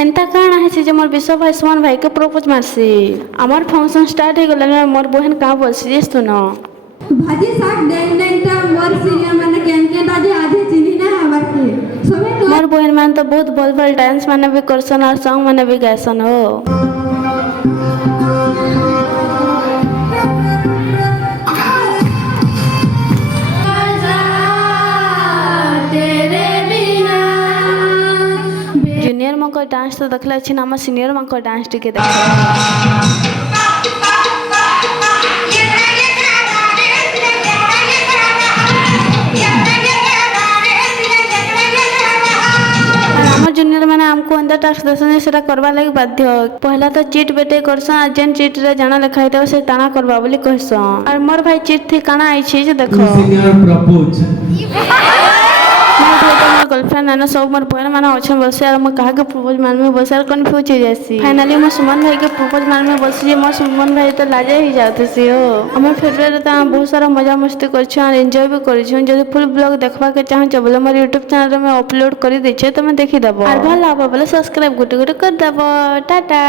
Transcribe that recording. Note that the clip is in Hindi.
एंता काण है जे मोर विश्व भाई सुमन भाई के प्रपोज मारसी आमर फंक्शन स्टार्ट हो गला मोर बहन का बोलसी जे सुन भाजी साग डेंग डेंग टा मोर सीनियर माने केन केन दादी आधे चिनी ना हमार के सबे तो मोर बहन मान तो बहुत भल भल डांस माने भी करसन और सॉन्ग माने भी गायसन हो जूनियर मन को डांस तो देखला छी ना सीनियर मन को डांस टिके देख जूनियर मैंने आमको अंदर टास्क देसन सेटा करबा लागि बाध्य पहला तो चीट बेटे करसन आ जेन चीट रे जाना लिखा हितबे से टाना करबा बोली कहसन और मोर भाई चीट थी काना आई छी जे देखो सीनियर प्रपोज मोर भाई तो मोर गर्लफ्रेंड है ना सब मोर बहन माने अच्छा बसे और मैं कहा के प्रपोज मान में बसे और कंफ्यूज हो जासी फाइनली मैं सुमन भाई के प्रपोज मान में बसी जे मोर सुमन भाई तो लाजे ही जाते सी हो हमर फेवरेट त बहुत सारा मजा मस्ती करछ और एंजॉय भी करछ जदि फुल ब्लॉग देखबा के चाह छ बोले मोर YouTube चैनल में अपलोड कर दै छै त मैं देखि देबो और भल लागो बोले सब्सक्राइब गुटे गुटे कर देबो टाटा।